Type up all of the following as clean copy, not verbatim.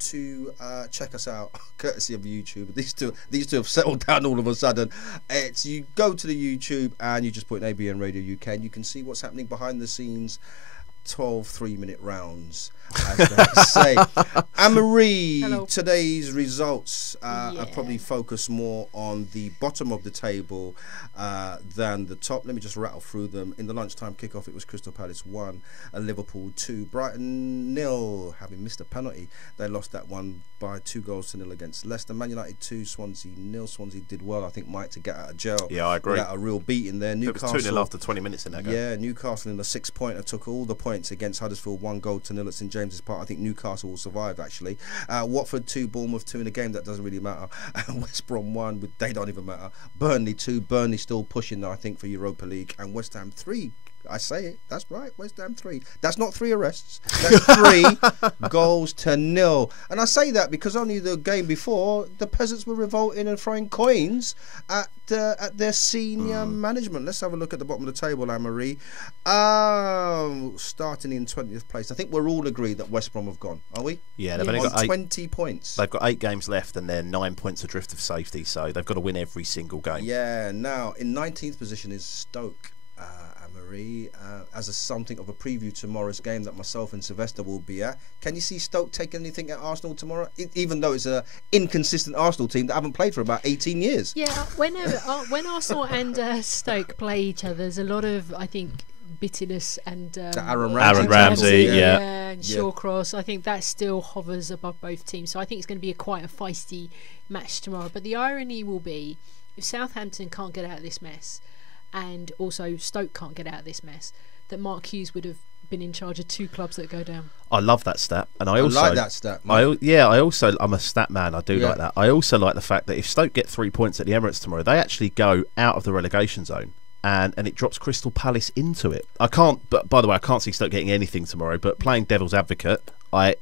to check us out, courtesy of YouTube. These two have settled down all of a sudden. It's you go to the YouTube and you just put in ABN Radio UK, and you can see what's happening behind the scenes. 12 3-minute rounds, as they say. Anne-Marie, today's results are probably focused more on the bottom of the table than the top. Let me just rattle through them. In the lunchtime kickoff, it was Crystal Palace 1 and Liverpool 2. Brighton 0, having missed a penalty. They lost that one by 2-0 against Leicester. Man United 2, Swansea 0. Swansea did well, I think, Mike, to get out of jail. Yeah, I agree. Without a real beating there. Newcastle, it was 2-0 after 20 minutes in that game. Yeah, Newcastle in the 6-pointer took all the points against Huddersfield, 1-0 at St James's Park. I think Newcastle will survive, actually. Watford 2, Bournemouth 2 in a game that doesn't really matter. West Brom 1, they don't even matter. Burnley 2, Burnley still pushing, I think, for Europa League. And West Ham 3. I say it, that's right, West Ham 3. That's not 3 arrests, that's 3-0. And I say that because only the game before, the peasants were revolting and throwing coins at their senior management. Let's have a look at the bottom of the table, Anne-Marie. Starting in 20th place. I think we're all agreed that West Brom have gone, are we? Yeah, they've only got 20 points. They've got 8 games left and they're 9 points adrift of safety, so they've got to win every single game. Yeah, now in 19th position is Stoke. As something of a preview tomorrow's game that myself and Sylvester will be at. Can you see Stoke taking anything at Arsenal tomorrow? Even though it's an inconsistent Arsenal team that haven't played for about 18 years. Yeah, when Arsenal and Stoke play each other, there's a lot of, I think, bitterness and Aaron Ramsey, and Shawcross. I think that still hovers above both teams. So I think it's going to be quite a feisty match tomorrow. But the irony will be, if Southampton can't get out of this mess, and also Stoke can't get out of this mess, that Mark Hughes would have been in charge of 2 clubs that go down. I love that stat, and I also like that stat. I'm a stat man. I do like that. I also like the fact that if Stoke get 3 points at the Emirates tomorrow, they actually go out of the relegation zone, and it drops Crystal Palace into it. But by the way, I can't see Stoke getting anything tomorrow. But playing devil's advocate,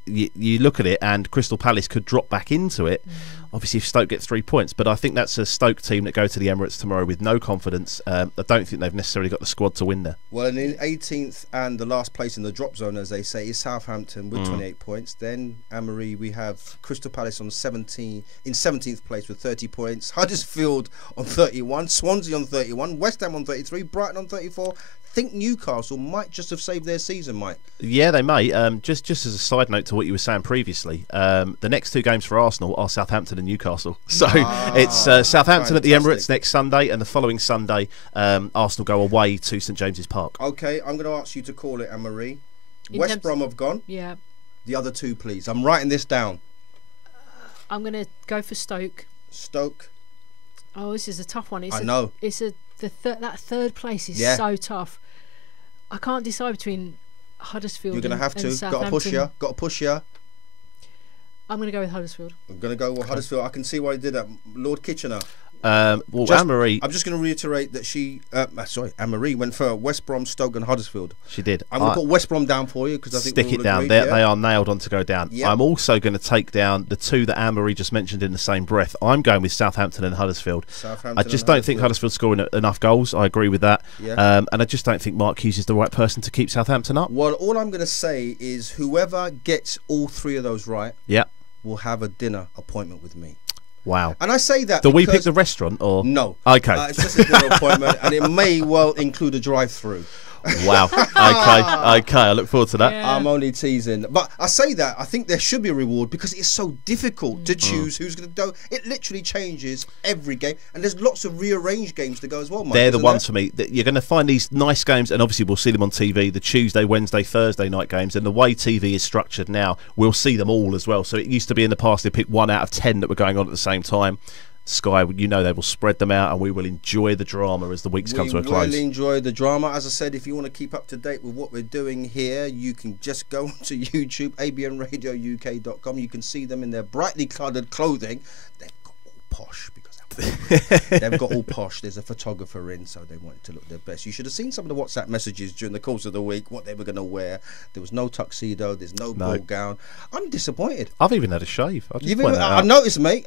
you look at it, and Crystal Palace could drop back into it. Obviously, if Stoke get 3 points, but I think that's a Stoke team that go to the Emirates tomorrow with no confidence. I don't think they've necessarily got the squad to win there. Well, and in 18th and the last place in the drop zone, as they say, is Southampton with 28 points. Then, Anne-Marie, we have Crystal Palace on 17th place with 30 points. Huddersfield on 31, Swansea on 31, West Ham on 33, Brighton on 34. Think Newcastle might just have saved their season, Mike. Yeah, they may. Just as a side note to what you were saying previously, the next 2 games for Arsenal are Southampton and Newcastle. So it's Southampton at the Emirates next Sunday, and the following Sunday, Arsenal go away to St James's Park. Okay, I'm going to ask you to call it, Anne-Marie. West Brom have gone. Yeah. The other 2, please. I'm writing this down. I'm going to go for Stoke. Stoke. Oh, this is a tough one. I know. That third place is so tough. I can't decide between Huddersfield. You're going to have to. Got to push you. I'm going to go with Huddersfield. I'm going to go with Huddersfield. I can see why he did that. Lord Kitchener. Anne-Marie. I'm just going to reiterate that Anne-Marie went for West Brom, Stoke, and Huddersfield. She did. I'm going to put West Brom down for you because I think stick it down. They are nailed on to go down. Yep. I'm also going to take down the 2 that Anne-Marie just mentioned in the same breath. I'm going with Southampton and Huddersfield. I just don't think Huddersfield's scoring enough goals. I agree with that. Yeah. And I just don't think Mark Hughes is the right person to keep Southampton up. Well, all I'm going to say is whoever gets all 3 of those right, will have a dinner appointment with me. Wow. And I say that do we pick the restaurant or no? Okay. It's just a dinner appointment, and it may well include a drive-through. Wow. Okay. I look forward to that. Yeah. I'm only teasing, but I say that I think there should be a reward because it's so difficult to choose who's going to do. It literally changes every game, and there's lots of rearranged games to go as well. Mike, they're the ones for me. You're going to find these nice games, and obviously we'll see them on TV. The Tuesday, Wednesday, Thursday night games, and the way TV is structured now, we'll see them all as well. So it used to be in the past they picked 1 out of 10 that were going on at the same time. Sky, they will spread them out, and we will enjoy the drama as the weeks come to a close. We will enjoy the drama. As I said, if you want to keep up to date with what we're doing here, you can just go to YouTube, abnradiouk.com. You can see them in their brightly coloured clothing. They've got all posh they've got all posh. There's a photographer in, so they wanted to look their best. You should have seen some of the WhatsApp messages during the course of the week, what they were going to wear. There was no tuxedo, there's no ball gown. I'm disappointed. I've even had a shave. I noticed, mate.